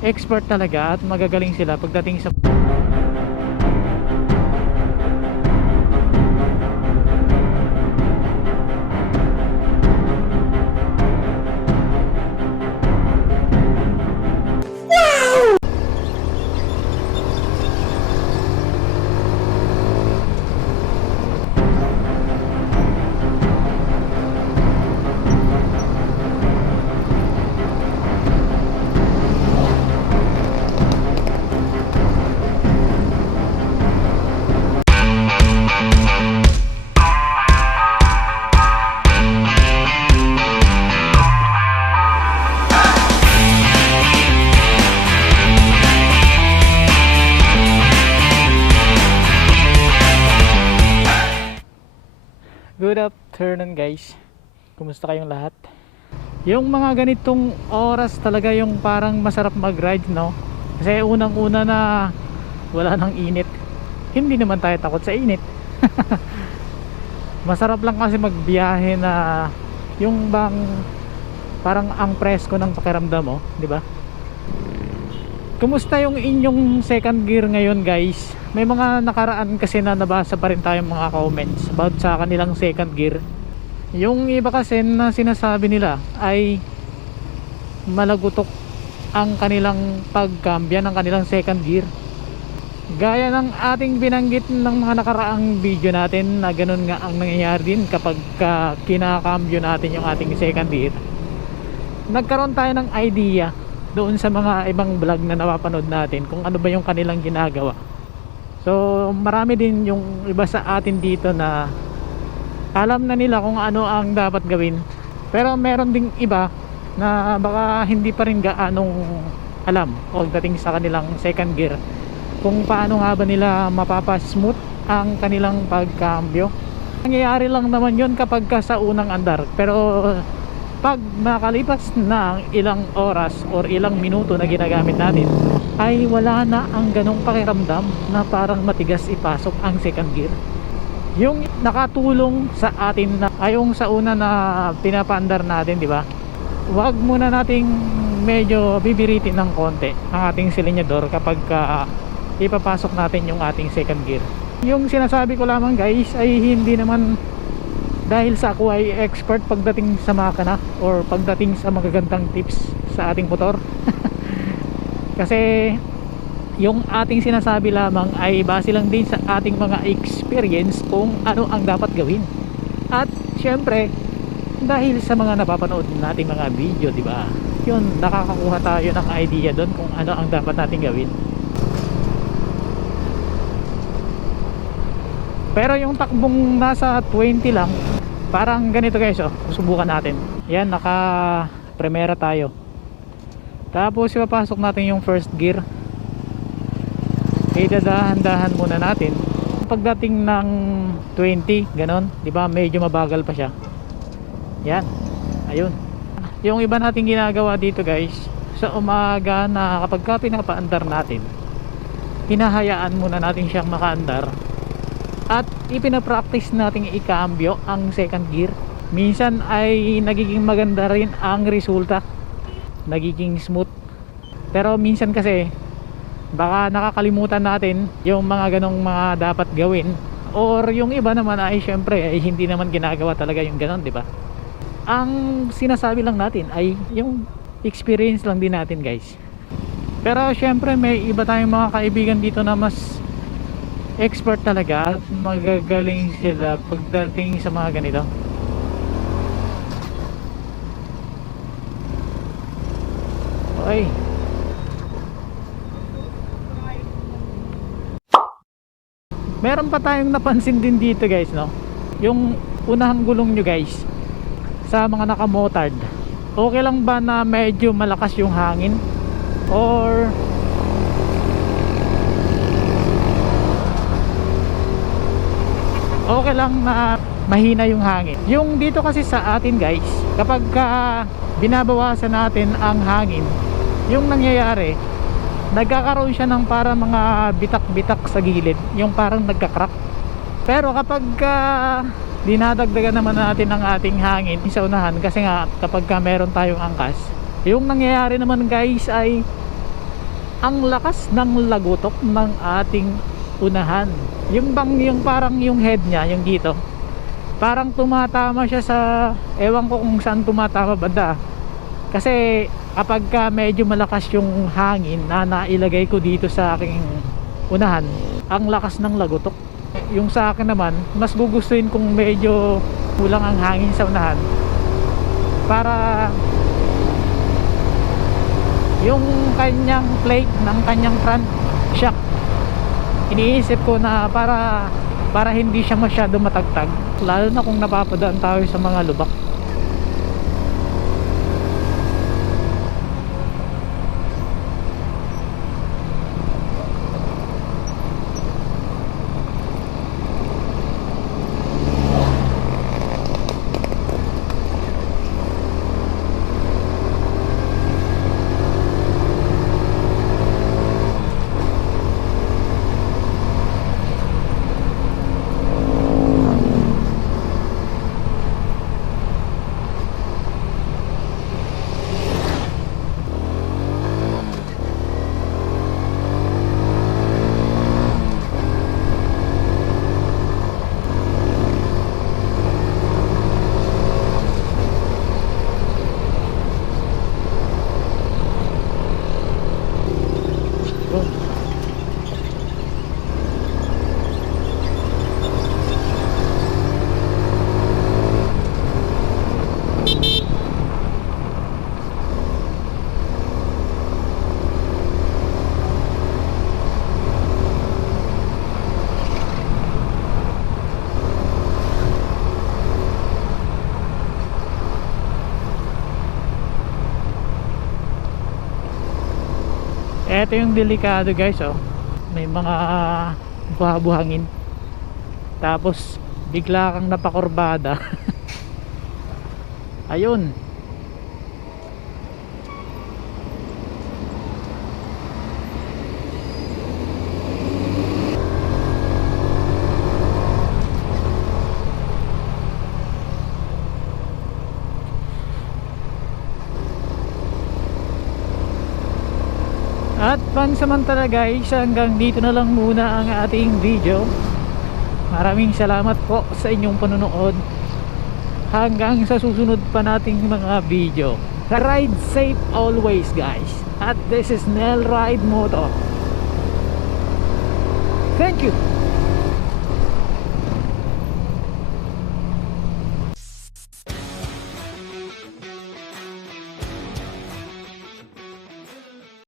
expert talaga at magagaling sila pagdating sa good afternoon guys. Kumusta kayong lahat? Yung mga ganitong oras talaga yung parang masarap mag-ride, no? Kasi unang-una na wala nang init. Hindi naman tayo takot sa init. Masarap lang kasi magbiyahe na yung bang parang ang presko ng pakiramdam mo, di ba? Kumusta yung inyong second gear ngayon guys? May mga nakaraan kasi na nabasa pa rin tayong mga comments about sa kanilang second gear. Yung iba kasi na sinasabi nila ay malagutok ang kanilang pagkambya ng kanilang second gear. Gaya ng ating binanggit ng mga nakaraang video natin na ganun nga ang nangyayari din kapag kinakambyo natin yung ating second gear. Nagkaroon tayo ng idea doon sa mga ibang vlog na napapanood natin kung ano ba yung kanilang ginagawa. So marami din yung iba sa atin dito na alam na nila kung ano ang dapat gawin, pero meron ding iba na baka hindi pa rin gaanong alam pagdating sa kanilang second gear kung paano nga ba nila mapapasmooth ang kanilang pagkambyo. Nangyayari lang naman yun kapag sa unang andar, pero pag makalipas na ilang oras or ilang minuto na ginagamit natin ay wala na ang ganong pakiramdam na parang matigas ipasok ang second gear. Yung nakatulong sa atin na ayong sa una na pinapaandar natin, di ba? Huwag muna nating medyo bibiritin ng konti ang ating silinyador kapag ipapasok natin yung ating second gear. Yung sinasabi ko lamang guys ay hindi naman dahil sa ako ay expert pagdating sa makina or pagdating sa magagandang tips sa ating motor. Kasi yung ating sinasabi lamang ay base lang din sa ating mga experience kung ano ang dapat gawin. At syempre dahil sa mga napapanood nating mga video, di ba? Yun, nakakakuha tayo ng idea doon kung ano ang dapat nating gawin. Pero yung takbong nasa 20 lang, parang ganito guys, oh, susubukan natin. Yan, naka primera tayo. Tapos ipapasok natin yung first gear. Idadahan-dahan muna natin. Pagdating ng 20, ganon, di ba? Medyo mabagal pa siya. Yan. Ayun. Yung iba nating ginagawa dito guys, sa umaga na kapag pinapaandar natin, hinahayaan muna natin siyang makaandar. At ipinapractice nating ikambyo ang second gear. Minsan ay nagiging maganda rin ang resulta, nagiging smooth. Pero minsan kasi baka nakakalimutan natin yung mga ganong mga dapat gawin, or yung iba naman ay syempre ay hindi naman ginagawa talaga yung ganon, di ba? Ang sinasabi lang natin ay yung experience lang din natin guys. Pero syempre may iba tayong mga kaibigan dito na mas expert talaga at magagaling sila pagdating sa mga ganito. Okay. Meron pa tayong napansin din dito guys, no? Yung unahang gulong nyo guys, sa mga nakamotard, okay lang ba na medyo malakas yung hangin? Or okay lang na mahina yung hangin? Yung dito kasi sa atin guys, kapag binabawasan natin ang hangin, yung nangyayari, nagkakaroon siya ng para mga bitak-bitak sa gilid, yung parang nagka-crack. Pero kapag dinadagdagan naman natin ang ating hangin sa unahan, kasi nga kapag meron tayong angkas, yung nangyayari naman guys ay ang lakas ng lagutok ng ating unahan. Yung bang yung parang yung head niya, yung dito, parang tumatama siya sa, ewan ko kung saan tumatama banda. Kasi kapag ka medyo malakas yung hangin na nailagay ko dito sa aking unahan, ang lakas ng lagutok. Yung sa akin naman, mas gugustuhin kung medyo kulang ang hangin sa unahan, para yung kanyang plate ng kanyang front shock, iniisip ko na para hindi siya masyado matagtag, lalo na kung napapadaan tayo sa mga lubak. Ito yung delikado guys, oh. May mga buha-buhangin, tapos bigla kang napakurbada. Ayun. At pansamantala guys, hanggang dito na lang muna ang ating video. Maraming salamat po sa inyong panonood. Hanggang sa susunod pa nating mga video. Ride safe always guys. At this is Nel Ride Moto. Thank you.